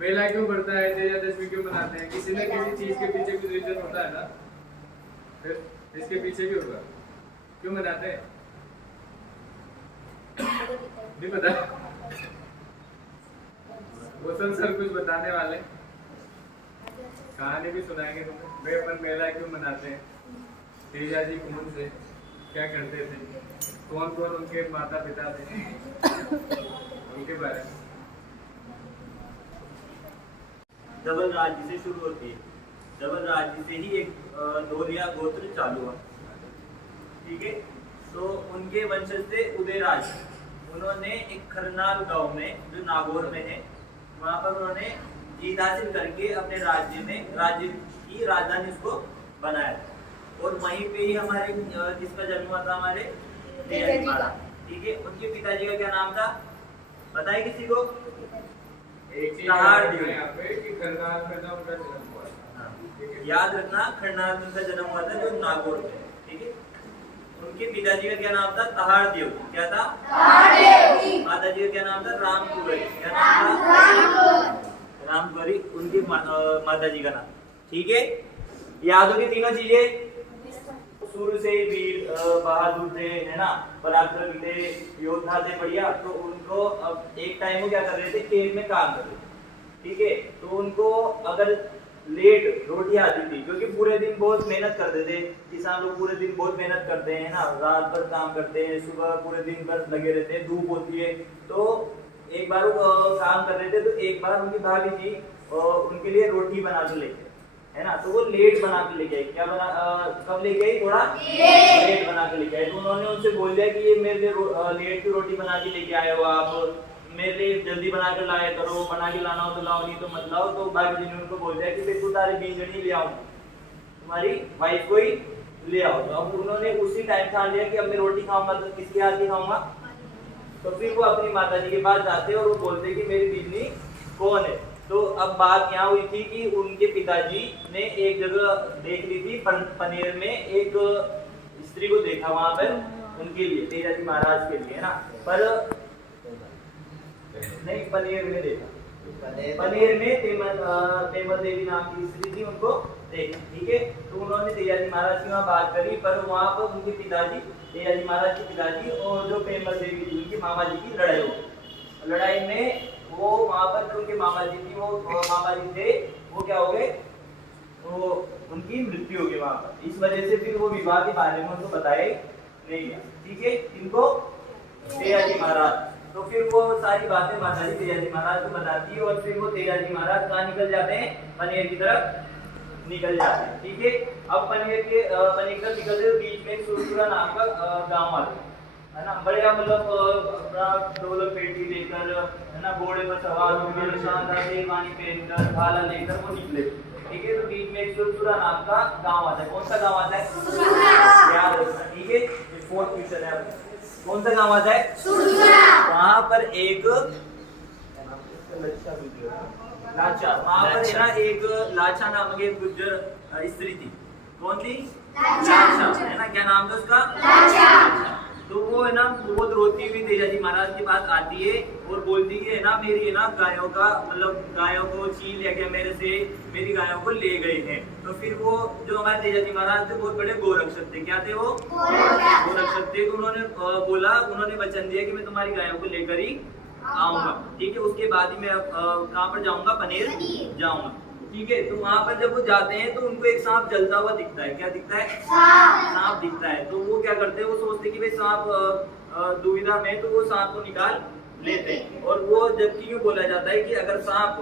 मेला क्यों बढ़ता है, विजयादशमी क्यों मनाते हैं? किसी न किसी चीज के पीछे कुछ रीजन होता है ना, फिर इसके पीछे भी होगा। क्यों मनाते हैं? नहीं पता? वो सर कुछ बताने वाले, कहानी भी सुनाएंगे तुम्हें। वे अपन मेला क्यों मनाते हैं, तेजा जी कौन से, क्या करते थे, कौन कौन उनके माता पिता थे, उनके बारे में। धवल राज्य से शुरू होती है। धवल राज्य से ही एक धोलिया गोत्र चालू हुआ, ठीक है। तो उनके वंशज थे उदयराज। उन्होंने एक खरनाल गांव में, जो नागौर में है, वहां पर उन्होंने जीत हासिल करके अपने राज्य की राजधानी उसको बनाया। और वहीं पे ही हमारे जिसका जन्म हुआ था, हमारे तेजाजी महाराज, ठीक है। उनके पिताजी का क्या नाम था, बताइए किसी को? याद रखना, खरनाल में उनका जन्म हुआ था, जो नागौर में, ठीक है। उनके पिताजी का क्या नाम था, तहाड़देव। क्या था? तहाड़देव। माताजी का क्या नाम था, रामकुवरी। क्या नाम था? रामकुवरी उनकी माताजी का नाम, ठीक है। याद होगी तीनों चीजें। शुरू से ही वीर बहादुर थे, है ना, पराक्रमी थे, योद्धा थे, बढ़िया। तो उनको अब एक टाइम वो क्या कर रहे थे, खेत में काम कर रहे थे, ठीक है। तो उनको अगर लेट रोटी आती थी, क्योंकि पूरे दिन बहुत मेहनत करते थे। किसान लोग पूरे दिन बहुत मेहनत करते हैं ना, रात भर काम करते हैं, सुबह पूरे दिन भर लगे रहते हैं, धूप होती है। तो एक बार वो काम कर रहे थे, तो एक बार उनकी भाभी जी उनके लिए रोटी बना के लेके, है ना। तो वो लेट बना के लेके आई। क्या बना, कब लेके आई? थोड़ा लेट बना के लेके आई। तो उन्होंने उनसे बोल दिया कि ये मेरे लिए लेट की रोटी बना के लेके आए हो आप, मेरे लिए जल्दी बना के लाया करो, बना के लाना हो तो लाओ, नहीं तो मत लाओ। तो भाभी जी ने उनको बोल दिया कि तू तारी बीजनी ले आओ, तुम्हारी वाइफ को ही ले आओ। तो अब उन्होंने उसी टाइम ठान लिया कि अब मैं रोटी खाऊंगा तो किसके हाथ की खाऊंगा। तो फिर वो अपनी माता जी के पास जाते और वो बोलते कि मेरी बीजनी कौन है। तो अब बात यहाँ हुई थी कि उनके पिताजी ने एक जगह देख ली थी, पनेर में एक स्त्री को देखा वहां पर उनके लिए, तेजाजी महाराज के लिए, है ना। पर नहीं, पनेर में देखा, पनेर में तेमल देवी नाम की स्त्री थी, उनको देखा, ठीक है। तो उन्होंने तेजाजी महाराज की वहाँ बात करी, पर वहाँ पर उनके पिताजी, तेजाजी महाराज के पिताजी और जो तेमल देवी थी उनके मामा जी की लड़ाई हो। लड़ाई में वो वहाँ पर जो उनके मामा जी थी, वो मामा जी थे, वो क्या हो गए, वो उनकी मृत्यु हो गई वहाँ पर। इस वजह से फिर वो विवाह के बारे में उनको बताया नहीं गया, ठीक है, इनको तेजाजी महाराज। तो फिर वो सारी बातें माताजी तेजाजी महाराज को बताती है और फिर वो तेजाजी महाराज कहाँ निकल जाते हैं, पनेर की तरफ निकल जाते हैं, ठीक है। अब पनेर की तरफ निकलते तो बीच में सुरसुरा नाम का गांव आता है ना। बढ़िया, मतलब अपना ढोलक पेटी लेकर, है ना, घोड़े पर सवार होकर, शानदार शेरवानी पहनकर, भाला लेकर वो निकले, ठीक है। तो बीच में एक सुरसुरा नाम का गाँव आता है। कौन सा गाँव आता है, याद रखना, ठीक है। फोर्थ क्वेश्चन है, कौन सा गाँव आता है, वहां पर एक लाचा, वहां पर है ना एक लाचा नामक एक गुर्जर स्त्री थी। कौन थी, लाचा, है ना। क्या नाम था उसका, लाचा। तो वो है ना बहुत रोती हुई तेजाजी महाराज के पास आती है और बोलती है ना, मेरी है ना गायों का, मतलब गायों को छीन लिया गया मेरे से, मेरी गायों को ले गए हैं। तो फिर वो जो हमारे तेजाजी महाराज थे बहुत बड़े गोरक्षक थे। क्या थे वो, गोरक्षक थे। तो उन्होंने बोला, उन्होंने वचन दिया कि मैं तुम्हारी गायों को लेकर ही आऊंगा, ठीक है। उसके बाद ही मैं कहाँ पर जाऊंगा, पनेर जाऊंगा, ठीक है। तो वहां पर जब वो जाते हैं तो उनको एक सांप जलता हुआ दिखता है। क्या दिखता है, सांप दिखता है। तो वो क्या करते हैं, वो सोचते हैं कि भाई सांप दुविधा में, तो वो सांप को निकाल लेते हैं। और वो जबकि यूँ बोला जाता है कि अगर सांप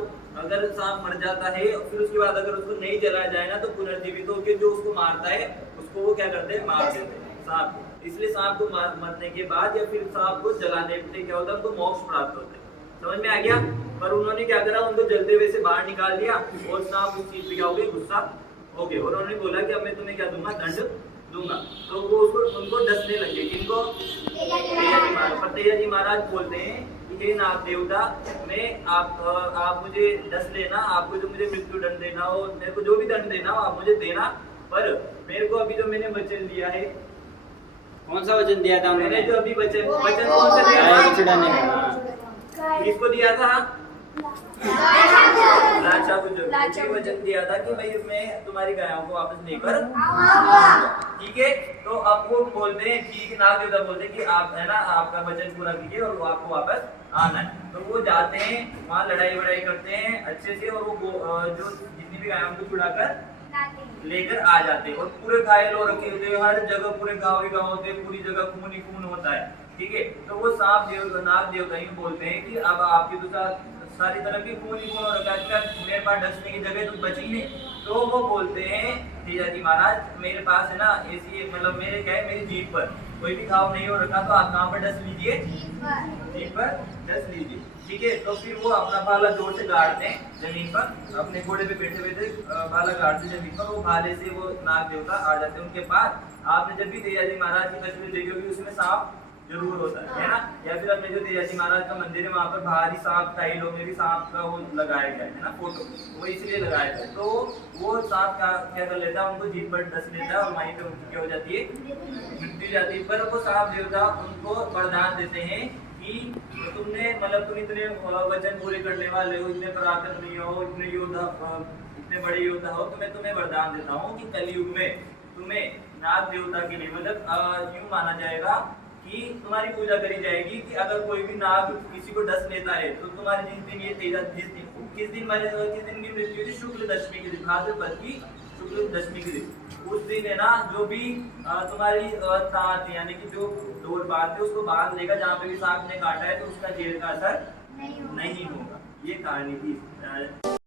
मर जाता है फिर उसके बाद अगर उसको नहीं जलाया जाए ना, तो पुनर्जीवित होकर जो उसको मारता है उसको वो क्या करते हैं, मार देते हैं सांप को। इसलिए सांप को मरने के बाद या फिर सांप को जलाने पे क्या होता है, उनको मोक्ष प्राप्त होता है। समझ में आ गया। पर उन्होंने क्या करा, उनको जलते हुए से बाहर निकाल दिया और सांप उस चीज पे क्या हो गए, गुस्सा हो गए। और उन्होंने बोला कि अब मैं तुम्हें क्या दूंगा, दंड दूंगा। तो वो उनको डसने लगे। किनको, तेजाजी महाराज। तेजाजी महाराज बोलते हैं कि हे नाग देवता, मैं आप मुझे डस लेना, आपको जो मुझे मृत्यु दंड देना हो, मेरे को जो भी दंड देना हो आप मुझे देना, पर मेरे को अभी जो मैंने वचन दिया है। कौन सा वचन दिया था मैंने जो अभी वचन कौन सा दिया था, किसको दिया था, कुछ जरूरी वचन दिया था कि भाई मैं तुम्हारी गायों को वापस लेकर आऊंगा, ठीक है। तो अब वो बोलते हैं, ठीक है, नाग देवता बोलते हैं कि आप है ना आपका वचन पूरा कीजिए और वो आपको वापस आना है। तो वो जाते हैं वहाँ, लड़ाई वड़ाई करते हैं अच्छे से, और वो जो जितनी भी गायों को छुड़ाकर लेकर आ जाते हैं। और पूरे घायल हो रखे होते हैं, हर जगह पूरे गाँव ही गाँव होते हैं, पूरी जगह खून ही खून होता है, ठीक है। तो वो नाग देवता ही बोलते हैं कि अब आपकी तो सारी तरफ की खून ही खून हो रखा है, मेरे पास डसने की जगह तो बची नहीं। तो वो बोलते हैं तेजाजी महाराज, मेरे पास है ना ऐसी, मतलब मेरे क्या है, मेरी जीभ पर कोई भी घाव नहीं हो रखा, तो आप कहाँ पर डस लीजिए, जीभ पर डस लीजिए, ठीक है। तो फिर वो अपना भाला जोर से गाड़ते हैं जमीन पर, अपने घोड़े पे बैठे हुए थे, भाला गाड़ते जमीन पर, वो भाले से वो नाग देवता आ जाते हैं उनके पास। आपने जब भी तेजाजी महाराज की तस्वीर देखी होगी उसमें सांप जरूर होता है ना, या फिर अपने जो तेजाजी महाराज का मंदिर है वहाँ पर बाहर ही सांप टाइलों में भी सांप का वो लगाया गया है ना फोटो, वो इसलिए लगाया गया है। तो वो सांप क्या कर लेता है, उनको जीभ पर डस लेता है और वहीं पे उनकी क्या हो जाती है, मृत्यु जाती है। पर वो सांप देवता उनको वरदान देते हैं कि तुमने, मतलब तुम इतने वचन पूरे करने वाले हो, इतने पराक्रमी हो, इतने योद्धा, इतने बड़े योद्धा हो, तो मैं तुम्हें वरदान देता हूँ कि कलयुग में तुम्हें नाग देवता के लिए, मतलब यूं माना जाएगा कि तुम्हारी पूजा करी जाएगी कि अगर कोई भी नाग किसी को डस लेता है तो तुम्हारे जिस दिन ये तेजा किस दिन की मृत्यु थी, शुक्ल दशमी के दिन, भाद्रपद की शुक्ल दशमी के दिन, उस दिन है ना जो भी तुम्हारी तात यानी कि जो डोर बांधते उसको बांध लेगा, जहाँ पे भी सांप ने काटा है तो उसका जेल का असर नहीं होगा। ये कहानी थी।